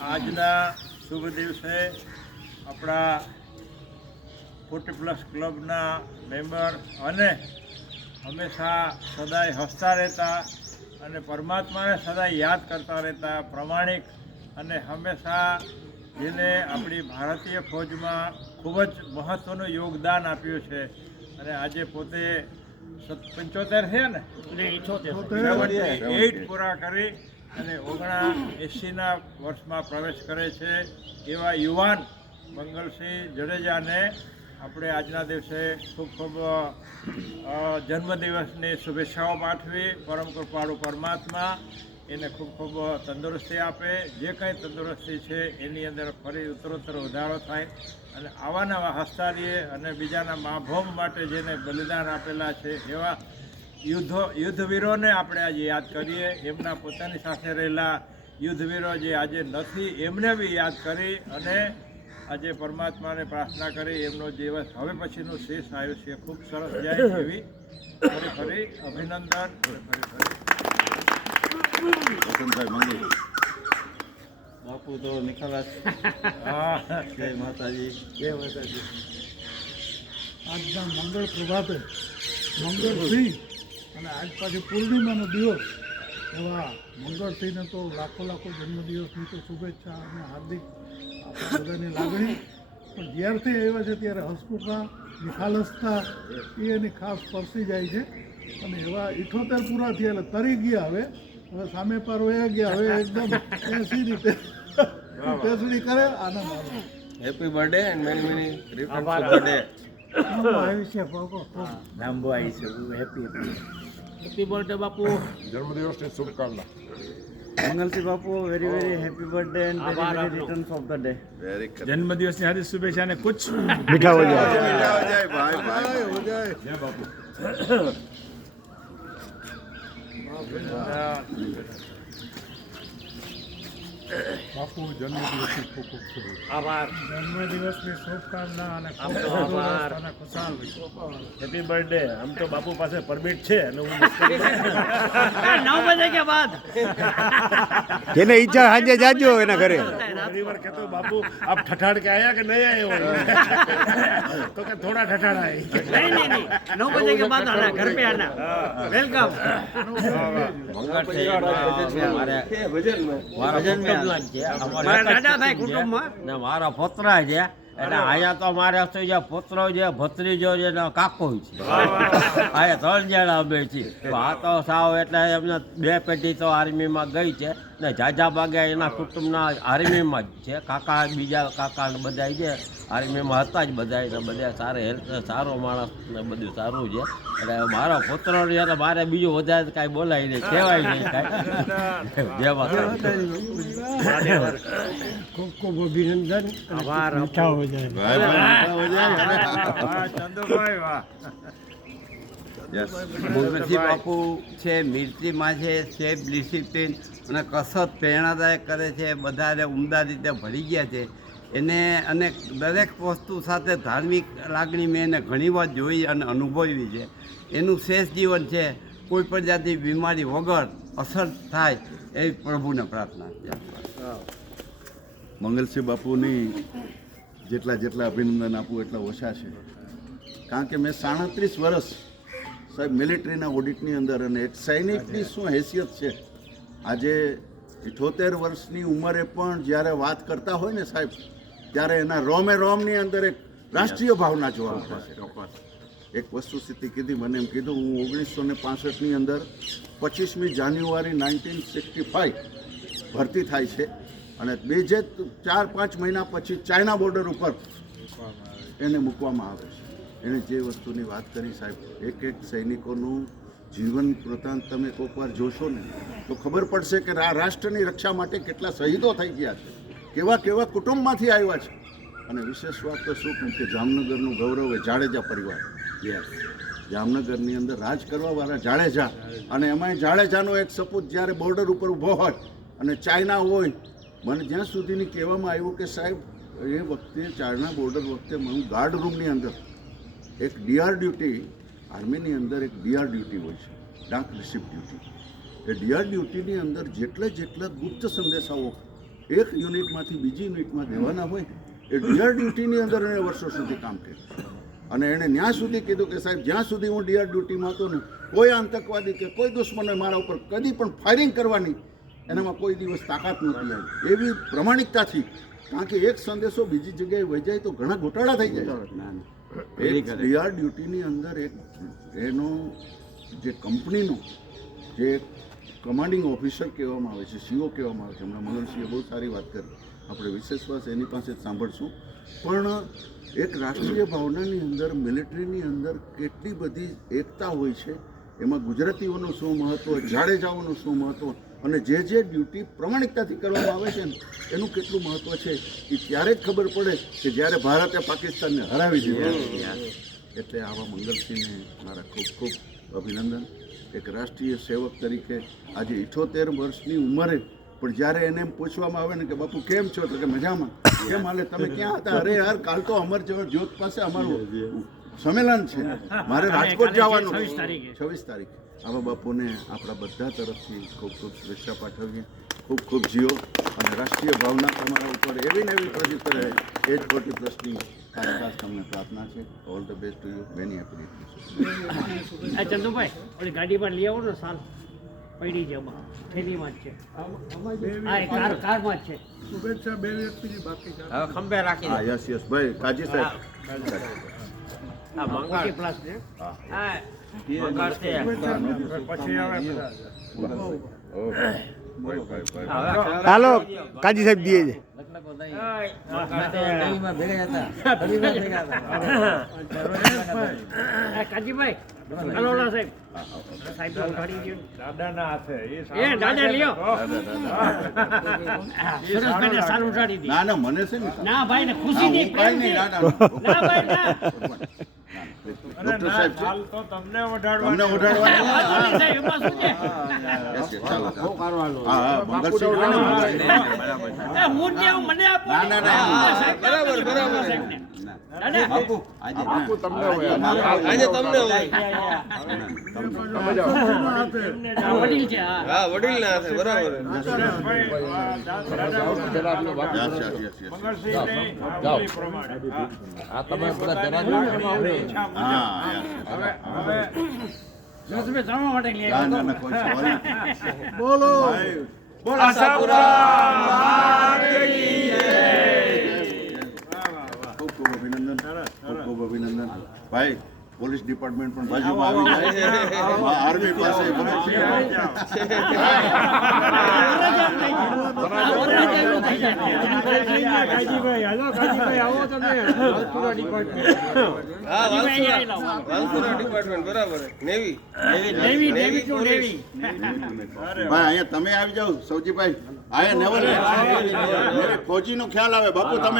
આજના શુભ દિવસે આપણા 40+ ક્લબના મેમ્બર અને હંમેશા સદાય હસતા રહેતા અને પરમાત્માને સદાય યાદ કરતા રહેતા પ્રમાણિક અને હંમેશા જેને આપણી ભારતીય ફૌજમાં ખૂબ જ મહત્ત્વનું યોગદાન આપ્યું છે અને આજે પોતે 75 છે ને 78 પૂરા કરી અને 79ના વર્ષમાં પ્રવેશ કરે છે એવા યુવાન મંગલસિંહ જાડેજાને આપણે આજના દિવસે ખૂબ ખૂબ જન્મદિવસની શુભેચ્છાઓ પાઠવી. પરમ કૃપાળુ પરમાત્મા એને ખૂબ ખૂબ તંદુરસ્તી આપે. જે કંઈ તંદુરસ્તી છે એની અંદર ફરી ઉત્તરોત્તર વધારો થાય અને આવા નવા હસતા રહીએ અને બીજાના માભોમ માટે જેને બલિદાન આપેલા છે એવા યુદ્ધવીરોને આપણે આજે યાદ કરીએ. એમના પોતાની સાથે રહેલા યુદ્ધવીરો જે આજે નથી એમને બી યાદ કરી અને આજે પરમાત્માને પ્રાર્થના કરી એમનો દિવસ હવે પછીનું શેષ આયુષ્ય ખૂબ સરસ જાય એવી ફરી અભિનંદન. બાપુ તો નિખાલસ. જય માતાજી. આજના મંગળ પ્રભાતે મંગળસિંહ અને આજ પાછી પૂર્ણિમાનો દિવસ એવા મંગળસિંહને તો લાખો જન્મદિવસની તો શુભેચ્છા અને હાર્દિક આપણા બધાની લાગણી. પણ જ્યારથી આવ્યા છે ત્યારે હસમુખા નિખાલસતા એ એની ખાસ સ્પર્શી જાય છે અને એવા 78 પૂરા થયા એટલે તરી ગયા. હવે સામે પાર વયા ગયા. હવે એકદમ એસી રીતે પેસડી કરે. આનંદ આવે. Happy birthday and many many returns of birthday. આયુષ્ય ભોગો લાંબો આયુષ્ય. હેપી બર્થડે બાપુ. જન્મદિવસની શુભકામના. મંગલસિંહ બાપુ very very happy birthday and very very returns of the day. જન્મદિવસની હાર્દિક શુભેચ્છા અને કુછ મીઠા હો જાય ભાઈ હો જાય. જય બાપુ. બાપુ જન્મદિવસની ખૂબ ખૂબ શુભેચ્છા. આભાર. જન્મદિવસની શુભકામના અને ખૂબ આભાર. અને ખુશાલ હેપી બર્થડે. આમ તો બાપુ પાસે પરમિટ છે અને હું 9 बजे के बाद જેને ઈચ્છા સાંજે જાજો એના ઘરે. घरी बार कहते हो बापू आप ठठाड़ के आया कि नहीं आए हो तो क्या थोड़ा ठठाड़ आए. नहीं 9 बजे के बाद आना, घर पे आना. वेलकम. મારા દાદા થાય કુટુંબમાં મારા પોતરા છે એટલે આયા તો મારે પોતરો છે, ભત્રીજો છે ને કાકો છે. આયા 3 જણા અમે છીએ. આ તો સાવ એટલે એમને 2 પેઢી તો આર્મીમાં ગઈ છે ને જાજા ભાગે એના કુટુંબના આર્મીમાં જ છે. કાકા બીજા કાકા ને બધા છે આર્મીમાં હતા જ બધા. એટલે બધા સારા હેલ્થ સારો માણસ ને બધું સારું છે. એટલે મારો પોતરો છે એટલે મારે બીજું વધારે કાંઈ બોલાય નહીં, કહેવાય નહીં કાંઈ. જય માતા. ખૂબ ખૂબ અભિનંદન. આભાર. મીઠા હો ચંદુભાઈ વાહ. મંગલસિંહ બાપુ છે, મિર્ચીમાં છે, સેફ ડિસિપ્લિન અને કસરત પ્રેરણાદાયક કરે છે. બધાને ઉમદા રીતે ભળી ગયા છે એને. અને દરેક વસ્તુ સાથે ધાર્મિક લાગણી મેં એને ઘણી વાર જોઈ અને અનુભવી છે. એનું શેષ જીવન છે કોઈ પણ જાતની બીમારી વગર અસર થાય એવી પ્રભુને પ્રાર્થના છે. મંગલસિંહ બાપુની જેટલા અભિનંદન આપું એટલા ઓછા છે. કારણ કે મેં 37 વર્ષ સાહેબ મિલિટરીના ઓડિટની અંદર અને એક સૈનિકની શું હેસિયત છે. આજે 78 વર્ષની ઉંમરે પણ જ્યારે વાત કરતા હોય ને સાહેબ ત્યારે એના રોમની અંદર એક રાષ્ટ્રીય ભાવના જોવા મળે છે. એક વસ્તુ સ્થિતિ કીધી મને એમ કીધું હું 1965ની અંદર 25મી જાન્યુઆરી 1965 ભરતી થાય છે અને 4-5 મહિના પછી ચાઇના બોર્ડર ઉપર એને મૂકવામાં આવે છે. એણે જે વસ્તુની વાત કરી સાહેબ, એક સૈનિકોનું જીવન વૃત્તાંત તમે કોઈક વાર જોશો ને તો ખબર પડશે કે રાષ્ટ્રની રક્ષા માટે કેટલા શહીદો થઈ ગયા છે, કેવા કુટુંબમાંથી આવ્યા છે. અને વિશેષ વાત તો શું કહું કે જામનગરનું ગૌરવ એ જાડેજા પરિવાર. જામનગરની અંદર રાજ કરવાવાળા જાડેજા, અને એમાંય જાડેજાનો એક સપૂત જ્યારે બોર્ડર ઉપર ઊભો હોય અને ચાઇના હોય, મને જ્યાં સુધીની કહેવામાં આવ્યું કે સાહેબ એ વખતે ચાઇના બોર્ડર વખતે હું ગાર્ડ રૂમની અંદર એક ડીઆર ડ્યુટી, આર્મીની અંદર એક ડીઆર ડ્યુટી હોય છે, ડાક રિસિપ્ટ ડ્યુટી. એ ડીઆર ડ્યુટીની અંદર જેટલા ગુપ્ત સંદેશાઓ એક યુનિટમાંથી બીજી યુનિટમાં દેવાના હોય એ ડીઆર ડ્યુટીની અંદર એણે વર્ષો સુધી કામ કર્યું. અને એણે ત્યાં સુધી કીધું કે સાહેબ, જ્યાં સુધી હું ડીઆર ડ્યુટીમાં હતો ને, કોઈ આતંકવાદી કે કોઈ દુશ્મનોએ મારા ઉપર કદી પણ ફાયરિંગ કરવાની એનામાં કોઈ દિવસ તાકાત નહોતી આવી. એવી પ્રમાણિકતાથી, કારણ કે એક સંદેશો બીજી જગ્યાએ વહી જાય તો ઘણા ગોટાળા થઈ જાય. એક ડીઆર ડ્યુટીની અંદર એક એનો જે કંપનીનો જે કમાન્ડિંગ ઓફિસર કહેવામાં આવે છે, સીઓ કહેવામાં આવે છે, હમણાં મંગલસિંહે બહુ સારી વાત કરી, આપણે વિશેષ વાત એની પાસે જ સાંભળશું. પણ એક રાષ્ટ્રીય ભાવનાની અંદર, મિલિટરીની અંદર કેટલી બધી એકતા હોય છે. એમાં ગુજરાતીઓનું શું મહત્ત્વ, જાડેજાઓનું શું મહત્ત્વ, અને જે ડ્યુટી પ્રમાણિકતાથી કરવામાં આવે છે ને એનું કેટલું મહત્ત્વ છે એ ત્યારે જ ખબર પડે કે જ્યારે ભારતે પાકિસ્તાનને હરાવી દીધું. એટલે આવા મંગલસિંહને મારા ખૂબ ખૂબ અભિનંદન. એક રાષ્ટ્રીય સેવક તરીકે આજે 78 વર્ષની ઉંમરે પણ જ્યારે એને એમ પૂછવામાં આવે ને કે બાપુ કેમ છો, તો કે મજામાં. કેમ હાલે, તમે ક્યાં હતા? અરે યાર, કાલ તો અમર જ્યોત પાસે અમારું સંમેલન છે, મારે રાજકોટ જવાનું. 26 તારીખે. આવા બાપુને આપણા બધા તરફથી ખૂબ ખૂબ શુભેચ્છા પાઠવીએ. ખૂબ ખૂબ જીવો અને રાષ્ટ્રીય ભાવના તમારા ઉપર એવી ને એવી પ્રજિત રહે. એ જ 40+ની ખાસ તમને પ્રાર્થના છે. All the best to you. Very happy. Chandubhai ઓલી ગાડીમાં લઈ આવો ને, સાલ પડી છે, થેલીમાં જ છે. હા, કારમાં જ છે. શુભેચ્છા બે વ્યક્તિની બાકી છે. હવે ખંભે રાખી હા, યસ યસ ભાઈ, કાજી સાહેબ. મોટી પ્લાસ છે. હા, પછી આવે બધા. હાલો કાજી સાહેબ દીએ છે. કાજીભાઈ હાલો ઓલા સાહેબ, સાહેબ ઉઠાડી દો. દાદાના હાથે એ દાદા લ્યો. સુરેશભાઈને સાલ ઉઠાડી દી. ના ના, મને છે ને ના ભાઈ ને હા, ખુશીથી હું કાંઈ નહીં. ના ના, ના ભાઈ ના. અરે ડૉક્ટર ના, સાહેબ છે, હાલ તો તમને તમને ઓઢાડવાની. ઓઢાડવાની. સાહેબ, એમાં શું છે? યસ, યસ, ચાલો ચાલો. હા હા, મંગલસિંહ જોડે મંગલસિંહ. એ હું જ દેવું, મને આપો. ના, ના, ના. હા, સાહેબ, બરાબર. સાહેબને. દાદા, બાપુ આજે તમને આ વડીલ છે. હા. ભાઈ, દાદા યસ યસ યસ યસ. મંગળસિંહની આવડી પ્રમાણે. હા. ઈચ્છા મુજબ. હા યસ. હવે જોશભાઈ જમવા માટે લઈ ના આવ્યો. ના ના, કોઈ સવાલ બોલો ભાઈ. બોલ આશાપુરા. ખૂબ ખૂબ અભિનંદન. ખૂબ ખૂબ અભિનંદન ભાઈ. પોલીસ ડિપાર્ટમેન્ટ પણ બાજુમાં આવી જાય. આર્મી પાસે ગમે છે. ભાઈ અહીંયા તમે આવી જાઓ સૌજીભાઈ. અહીંયા નેવલ ફોજીનો ખ્યાલ આવે બાપુ. તમે